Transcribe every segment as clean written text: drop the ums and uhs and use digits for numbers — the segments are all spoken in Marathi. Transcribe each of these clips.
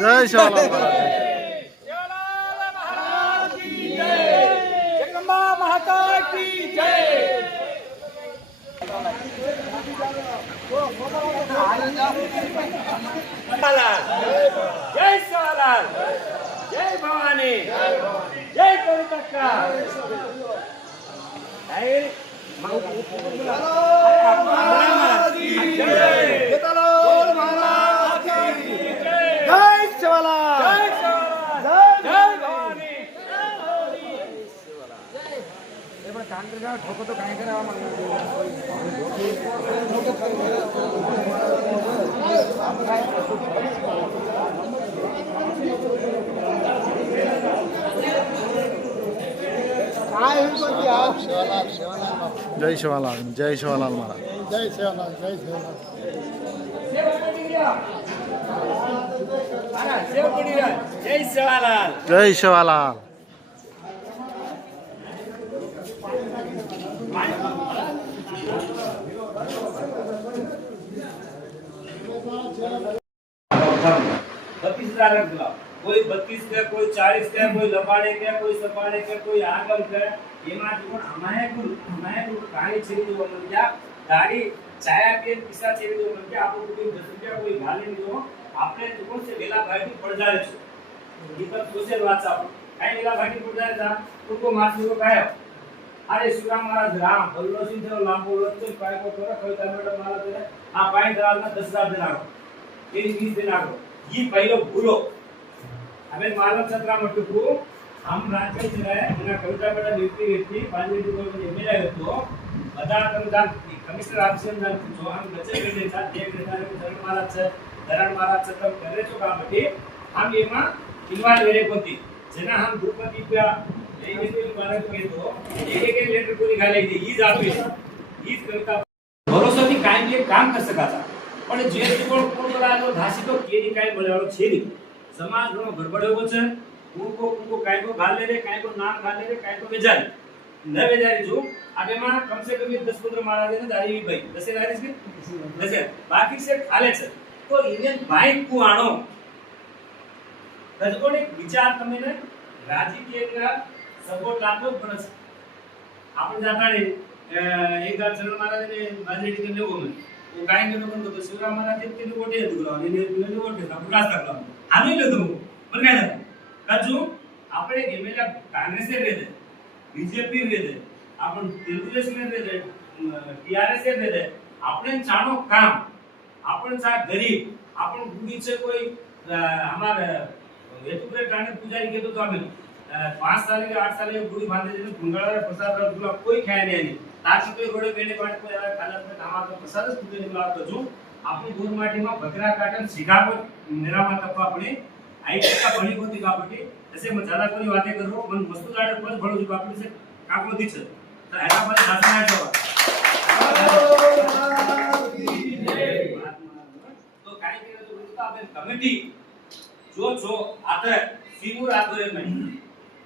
जय शिवालाल महाराज शिवलाल महाराज की जय। जगदम्बा माता की जय। जय शिवलाल, जय भवानी, जय कविता। ठोको तो काय करा जय शिवालाल महाराज जय शिवलाल जय शिवलाल जय शिवलाल। जय शिवालाल कोई 32 का, कोई 40 का, कोई लपाड़े का, कोई सपाड़े का, कोई आगम का। એમાં પણ અમારે કાઈ છે જો મને ગાડી છાયા કે પીસા છે જો મને આપણો કોઈ 10 રૂપિયા કોઈ ગાલે જો આપણે તો કોણ છે વેલા ભાઈથી પડજારે છે ઈ તો સોશિયલ વાત છે કાઈ વેલા ભાઈથી પડજારે તા ઉनको માથું કો કાયો અરે સુરામ મહારાજ રામ ભલ્લો સિંહ થયો લાંબો રસ્તો કાય કો કરે કવિતા મેડમ મારા દે આ પાઈ દરાલના 10000 દેનારો એની 20 દેનારો ઈ પહેલો ભૂલો હવે માનવ છત્રામાં ટુકુ हम राज्य चलाए बिना कविता बड़ा व्यक्ति पांचवी को एमएलए હતો બધા તમે કમિશનર ઓફિસર ના જો हम बच्चे के साथ एक नेता को धरण महाराज से तब करे तो काम बटी हम એમાં ઇન્વોલ્વ વેરે કોતી જેના हम ભૂપતિ પ્યા એ રીતે મારે કે તો એક લેટર પૂરી ગાલે ઈ જ આપી ઈ જ કવિતા ભરોસાથી કાઈ લે કામ કરી શકાતા પણ જે કોણ કોણ બરાનો ધાસી તો કેની કાઈ બોલવાનો છે ની સમાજ ઘણો ગડબડેવો છે उनको काय को गाल ले रे काय को नाम गाल ले रे काय को बेजारी न बेजारी जो आगे में कम से कम 10-15 मारा देने दारी भी भाई 10 दारी से 10 बाकी से खाले છે तो इंडियन बाइक को आनो तजकोण एक विचार તમે ને राजकीय सपोर्ट लागतो पण आपण जाताडे एक दार चरण महाराज ने बाजरी के लेवो में वो काय ने पण तो शिवराम महाराज ते गोटे दुगलो आणि ने गोटे आपण रास्ता करलो आम्ही लेतो पण काय झालं काजू આપણે એમએલએ કાંગ્રેસે રેદે બીજેપી રેદે आपण तेलुगुदेशम रेदे टीआरएस रेदे આપણે ચાણો કામ आपण सा गरीब आपण गुडीचे कोई हमारे हेतुपुरे टाणे पुजारी घेतो तो आम्ही 5 साल के 8 साल के गुडी बांधे देने गुंगाळा प्रसाद गुला कोई खाय नाही ताची कोई रोडे बेने पाट कोई खाला पे आमा तो प्रसाद पुजे निकला तो जो આપણી ગોર માટીમાં બકરા કાટન શિખાકો નિરામા તપવા આપણે आई का बड़ी होती कापटी ऐसे मैं ज्यादा कोई बातें कर रहा हूं मन वस्तु जाड़े पर बड़ो जी कापटी से काको दिछ तो ऐसा पर शासन है तो काय केलं तो बोलतो आपण कमिटी जो आता सीनू आगोरे में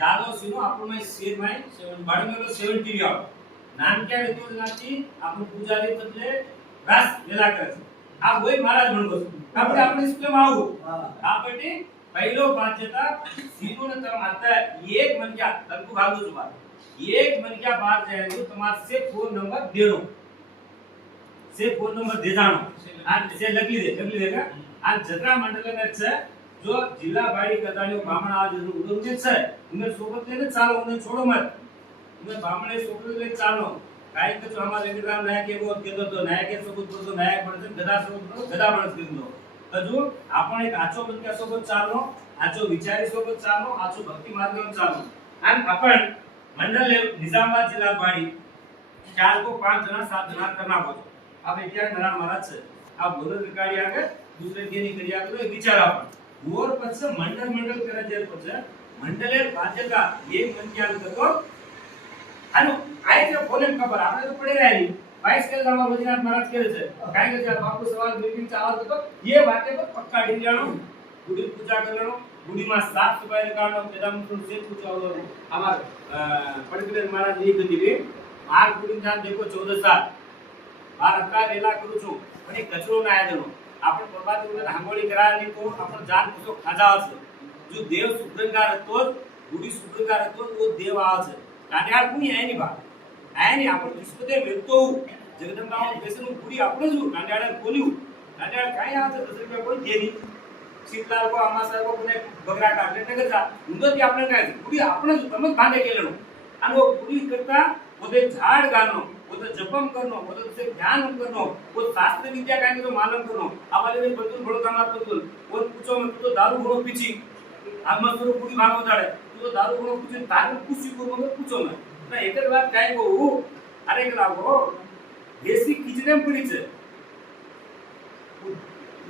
जालो सीनू आपण में शेर में 7 बाड़ी में 70 यार नाम क्या है तो नाची आपण पुजारी बदले रास वेला करे आप वही महाराज म्हणतो આપણે આપણે સ્કૂલ માં આવું આપણે पहिलो बाध्यता सीनों ने तम आता एक मन क्या तनको भागो जुबान एक मन क्या बात जाएंगे तुम्हारे से फोन नंबर दे दो से फोन नंबर दे जानो आज से लगली देगा आज जत्रा मंडल में છે जो जिला बाड़ी कदानी ब्राह्मण आज उदोचे છે उन्हें सोबत लेने चालो उन्हें छोड़ो मत उन्हें ब्राह्मण सोबत लेने चालो काय तो हमारे वेंकटराम नायक के वो के तो नायक के सोबत तो नायक बने गदा सोबत गदा बने दो तजू आपण एक आचो बनक्या सोबत चाललो आचो विचारी सोबत चाललो आचो भक्ती मार्गावर चाललो आणि आपण मंडल निजामाबाद जिल्हा बाड़ी 4 को 5 जना 7 जना करना होतो अब एक धरण महाराज છે આ બોલર ગાડી આગળ दूसरे केनी કરી આગળ વિચાર आपण गोर पक्ष मंडल કરે જે પછ મંડલે બાધ્યતા એક મંત્યાલ કરતો આનો આઈ ફોલેમ ખબર આપણે તો પડી રહી 22 के हमारा वजीनाथ महाराज करे छे काय के बापू सवाल मीटिंग चावल तो ये वाटे पर पक्का ढील जानो गुडी पूजा कर लेनो गुडी में साफ सफाई करनो तेदा मुकुट से पूजा हमार पड़कले महाराज ये गंदी मार गुडी जान देखो 14 साल बार अका वेला करू छु पण एक कचरो ना आया देनो आपण प्रभाती उद्या आंघोळी करायला तो आपण जाण कसो खाजा আছে जो देव सुप्रकार હતો गुडी सुप्रकार હતો तो देव आहे કાંડિયાળ કોની આય ની બા આય ની આપણે વિશ્વતે વેતો જગદંબાઓ બેસનું ગુડી આપણે જ કાંડિયાળ બોલ્યું કાંડિયાળ કાઈ આવે તો દસરિયા કોઈ દેની શીતલાલ કો અમાસર કો કોને બગરા કાઢે ને ગજા ઉંદરથી આપણે કાઈ ગુડી આપણે જ તમે ભાંડે કેલેનો અને वो गुडी करता પોતે ઝાડ ગાનો પોતે જપમ કરનો પોતે से ध्यान करनो वो शास्त्र विद्या काई तो मालूम करनो आवाले में बतुल बड़ो कामात बतुल वो पूछो मैं तो दारू घोड़ो पीछी आग में तो गुडी भागो दाड़े तो दारू घोड़ो पीछे तारू पूछी को मगर पूछो मैं ना एक बात काई को अरे के लागो देसी खिचड़ी में पड़ी छे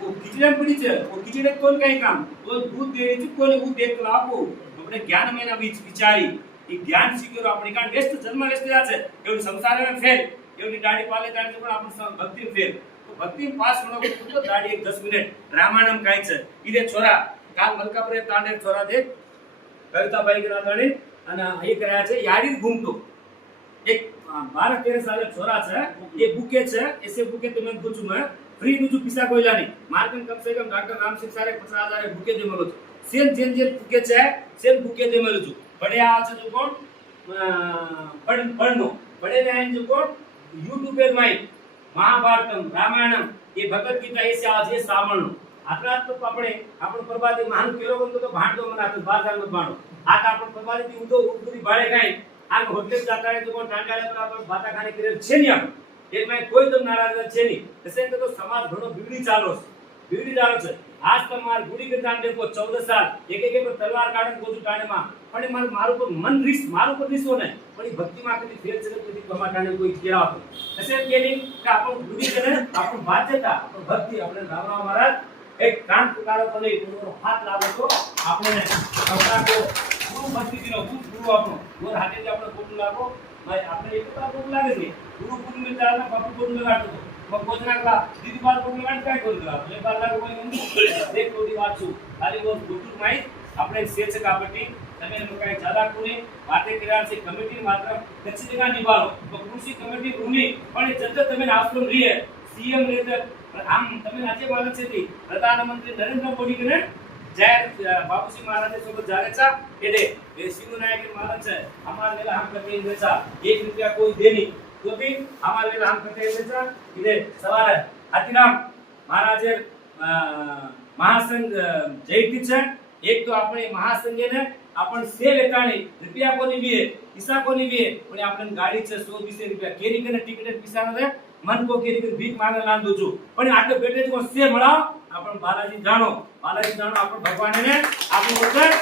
वो खिचड़ी में पड़ी छे वो खिचड़ी कोन काई काम तो दूध दे ची कोने वो देख लाको अपने ज्ञान में ना विचारी ಈ ಜ್ಞಾನ ಸಿಕ್ಕಿರೋ આપણે કારણ વેસ્ટ જન્મ વેસ્ટ છે એવું સંસારમાં ફેલ એવી દાડી પાલે દાડી પણ આપણે ભક્તિ ફેલ તો ભક્તિ પાસ હોનો તો દાડી 10 મિનિટ રામાયણમ કાઈ છે ઈલે છોરા કાલ મલકાપુરે તાંડે છોરા દે કવિતાબાઈ ગરા દાડી અને એ કર્યા છે યાડી ઘૂમતો એક 12 13 સાલે છોરા છે એ ભૂકે છે એસે ભૂકે તમે પૂછું मैं फ्री નું પીસા કોઈલા નહીં માર્કન કમ સે કમ ડોક્ટર રામસિંહ સારે 50000 ભૂકે દે મળો સેન જેન જેન ભૂકે છે સેન ભૂકે દે મળો છું बड़े आज जो कोण पढ़नो बड़े ने जो कोण YouTube पे माई महाभारतम रामायणम ये भगवत गीता ऐसे आज ये सामळनो आटला तो આપણે પ્રભાતી મહાન કેરો બનતો તો ભાંડો મનાતો બાજાર મત ભાંડો આ આપણે પ્રભાતી ઉદો ઉદરી બાળે કાઈ આ હોટલ જાતા है तो कोण ટાંડાળે પર આપણે બાતા ખાને કરે છે ની આમ એ મે કોઈ તો નારાજ છે ની એસે તો समाज ઘણો बिगड़ी ચાલો છે आज તમાર ગુડી કે દાન દેખો 14 साल एक एक पर तलवार काढन गोदू टाणे માં પણ મારું પર મન રીસ મારું પર રીસો ને પણ ભક્તિ માં કદી ફેર છે કદી કમાટાને કોઈ કેરા હતો એસે કેની કે આપણ ગુડી કરે આપણ બાધ્યતા આપણ ભક્તિ આપણે રામરાવ મહારાજ એક કાન પુકારો બની તમારો હાથ લાવો તો આપણે કપડા को ગુરુ ભક્તિ નો ગુરુ આપણો મોર હાથે જે આપણે કોટ લાગો ભાઈ આપણે એક તો કોટ લાગે છે ગુરુ ગુરુ ને ચાલના બાપુ કોટ લગાડતો मग भोजनाला दीदी बार कोण लगाड काय करू आपले बारला कोणी देख कोडी वाचू खाली वो गुटू माहित આપણે સેચ કાપટી તમે લોકાય જાદા કોને વાતે કર્યા છે કમિટી માત્ર કચ્છી જગા નિભાવો તો કૃષિ કમિટી રૂની પણ જત તમે આશ્રમ રીએ સીએમ રેત આમ તમે આજે માનક છે તી પ્રધાનમંત્રી નરેન્દ્ર મોદી ને જય બાપુજી મહારાજ सोबत जाण्याचा हे दे हे सिंधू नायक मानक છે हमारे लेला हम कटे देचा 1 रुपया कोई देनी तो भी हमारे लिए हम करते हैं इधर सवाल है हाथीराम महाराज महासंघ जयंती છે એક તો આપણે મહાસંઘે ને આપણ સે લેતાણી રૂપિયા કોની બીએ પૈસા કોની બીએ પણ આપણે ગાડી છે 100 200 રૂપિયા કેરી કરીને ટિકિટ પૈસા ન મન કો કેરી કરીને ભીખ માંગે લાન દોજો પણ આટલે બેટે જો સે મળાવ આપણ બાલાજી જાણો આપણ ભગવાન ને આપણું વગર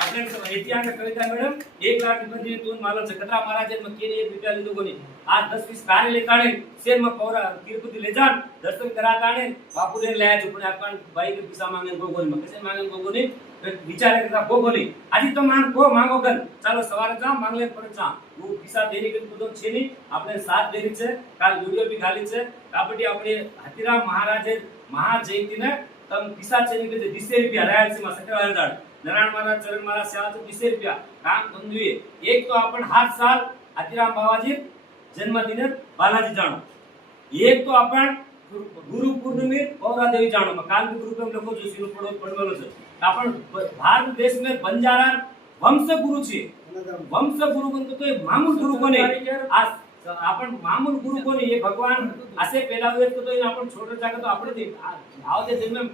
આપણે ઇતિહાસ કવિતા મેડમ 1 લાખ રૂપિયા તોન માલો છે કતરા મહારાજ માં કેરી 1 રૂપિયા લીધો કોની આ 10 20 કારે લેતાણે શેર માં પૌરા તિરુપતિ ले जान दर्शन कराताणे बापू ने लाया जो पण आपण भाई के पीसा मांगे गोगोनी में कैसे मांगे गोगोनी विचार करता गोगोनी आजी तो मान को मांगो गन चलो सवार जा मांगले पर जा वो पीसा देरी के तो छे नहीं આપણે સાથ દેરી છે કાલ વિડિયો બી ખાલી છે કાપટી આપણે હાથીરામ મહારાજ મહાજયંતી ને તમ પીસા છે ની કે 20 રૂપિયા રાયલસીમાં સકરવાળ દાડ नारायण महाराज चरण महाराज सेवा तो 20 रुपया काम बंधुए एक तो अपन हर साल हाथीराम बाबाजी जन्मदिन बालाजी जानो एक तो अपन गुरु पूर्णिमे पौरा देवी जानो काल गुरु पे लोग जो सिनो पड़वेलो છે अपन भारत देश में बंजारा वंश गुरु છે वंश गुरु बनतो तो मामूल गुरु कोने आज आपण मामूल गुरु कोने ये भगवान असे पेला हुए तो आपण छोटे जागा तो आपण आवते जन्म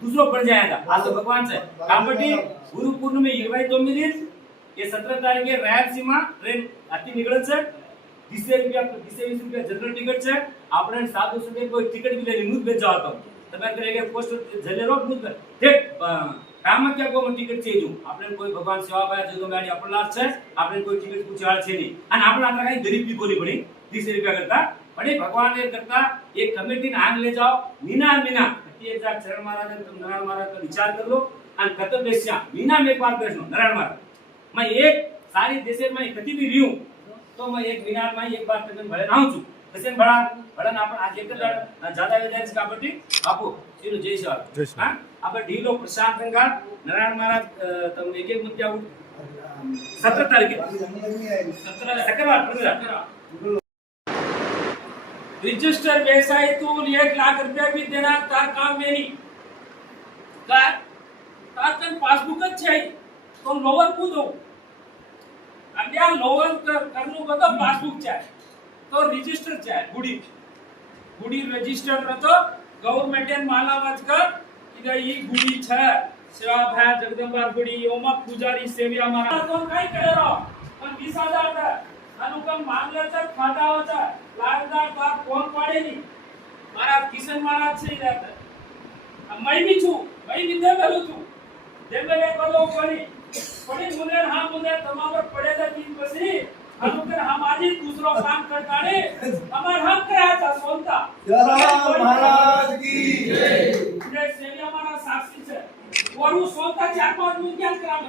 दूसरो पण जाएगा आज तो भगवान से कापटी गुरु पूर्णिमे 29 ये 17 तारीखे रायलसीमा ट्रेन आती निकळत છે 20 रुपया 20 रुपया जनरल टिकट છે આપણે સાધુ સુધી કોઈ ટિકટ બી લઈને નું બેજ જાવ તો તમે કરે કે પોસ્ટ જલેરો નું તે કામ क्या को टिकट છે જો આપણે કોઈ ભગવાન સેવા ભાઈ જો ગાડી આપણો લાભ છે આપણે કોઈ ટિકટ પૂછાળ છે નહીં અને આપણે આટલા કઈ ગરીબ બી બોલી પડી 20 रुपया करता પણ ભગવાન એ કરતા એક કમિટી ને આંગ ले जाओ मीना एक बार चरण महाराज तुम नारायण महाराज का विचार कर लो और कतम बेस्या मीना में एक बार बैठो नारायण महाराज मैं एक सारी देश में कभी भी रियूं तो मैं एक मीनार में एक बार तक भले नाहू छु कसे बड़ा बड़ा ना अपन आज एक ज्यादा वेदांत कापटी आपो सीनो जय श्री हां अब ढीलो प्रशांत गंगा नारायण महाराज तुम एक एक मुद्दा 17 तारीख 17 शुक्रवार रजिस्टर व्यवसायातून 1,00,000 रुपये बी देणार तार काम नाही काय तार पासबुकच आहे तो लोवर कूदो आणि या लोवर करनो बतो पासबुक છે तो रजिस्टर છે गुडी रजिस्टर रहतो गवर्नमेंट एन मालावाज का इधर ई गुडी છે सेवा भया जगदंबा गुडी ओमा पुजारी सेवा मारा तो काय करे रो पण 20,000 का अनुकम मामल्याचा खाता होता लागदार का कोण पाडे नहीं महाराज किशन महाराज से जाता मैं भी छू मैं विद्या करू छू देवेले करो पड़ी मुंदे हां मुंदे तमावर पड़ेगा 3 पसी अनुकर हम आज ही दूसरो काम करता रे हमार हक कराता सोनता महाराज की जय जय सेवी हमारा साक्षी है और वो सोनता 4-5 दिन क्या करावे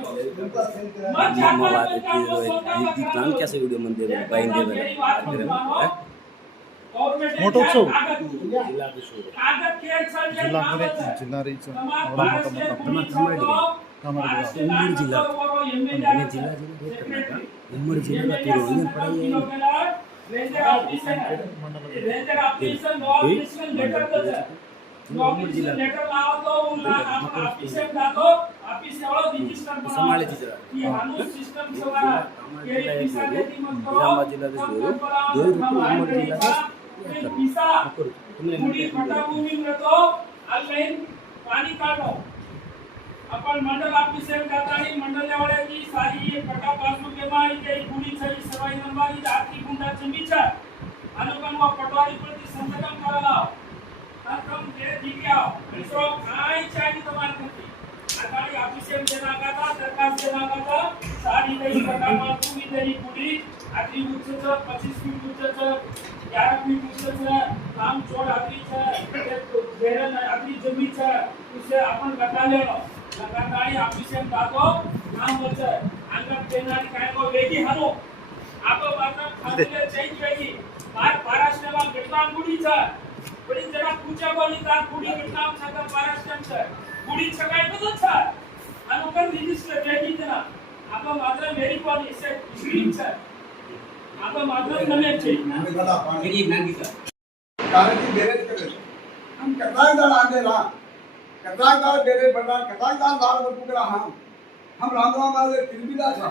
मत 4-5 दिन काम सोनता काम कैसे वीडियो मंदिर में बाइंदे मोठो उत्सव कागद के अक्षर जे नाम है जिल्हा रहीच उम्मड़ जिला उम्मड़ जिला का तो ranger officer no officer letter तो नो ऑफिसर लेटर लाओ तो उनला आपण ऑफिसर जातो ऑफिस वाला रजिस्टर बनाओ संभाले जिला ये हानु सिस्टम से वाला के पिसा देती मत करो निजामाबाद जिला से दो उम्मड़ जिला पिसा पूरी फटा भूमि में तो ऑनलाइन पानी काढो अपन मंडल ऑफिस में जाता है मंडल लेवलची सारी पटा पासबुक के माई के गुडी छई सवाई नंबर ई आखरी गुंडा जमी छ अनुकम व पटवारी प्रति संतकम कराला तम के दिग्या इसरो काय चाहिए तुम्हारे प्रति आगाड़ी ऑफिस में देना का था दरखास्त देना का था सारी नई पटा पासबुक की नई गुडी आखरी उच्च 25 फीट उच्च 11 फीट उच्च काम छोड़ आखरी छ घेरन आखरी जमी छ उसे अपन लगा लेनो लगातार ऑफिस में जातो काम होते अंगत देनारी काय को वेगी हनो आपो मात्र खालीले चेंज वेगी बार महाराष्ट्र में विetnam गुडी छ बड़ी जरा पूछा बोली तार गुडी विetnam छ का महाराष्ट्र छ गुडी छ काय बदल छ अनुकर रजिस्टर वेगी देना आपो मात्र मेरी कोनी से स्क्रीन छ आपो मात्र नमे छ मेरी नागी सर कारण की बेरेज करे हम कतार दाल आंदे ना कतार दाल बेरे बड़ा कतार दाल दाल को पुकरा हम रामराव महाराज तिलबिला था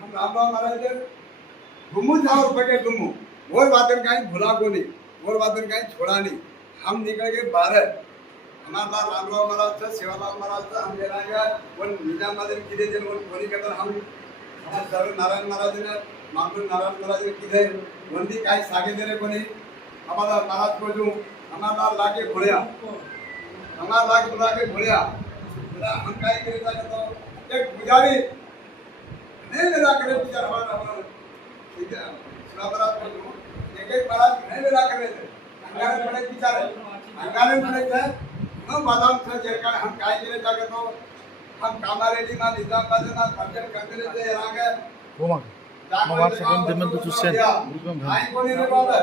हम रामराव महाराज घुमू था और पके घुमू और बातन काई भुला को नहीं और बातन काई छोड़ा नहीं हम निकल के बाहर हमारा रामराव महाराज था सेवालाल महाराज था हम लेना गया वो निजामाबाद में किधे जन वो कोनी कतर हम हमारे नारायण महाराज ने मामूल नारायण महाराज ने किधे वंदी काई सागे देने को नहीं हमारा महाराज को जो हमारा लाके घोड़िया हमारा लाके बुला के घोड़िया बोला हम काई करे था तो एक पुजारी नहीं मिला करे पुजार हमारा ठीक है महाराज को जो एक महाराज नहीं मिला करे थे अंगारे पड़े बेचारे अंगारे पड़े थे हम बादाम था जेका हम काई करे था तो हम कामारेली ना निजामाबाद ना फर्जन करने से यहां गए हो मग वार्षिक जमीन तो चुसेन आई कोनी रे बाबा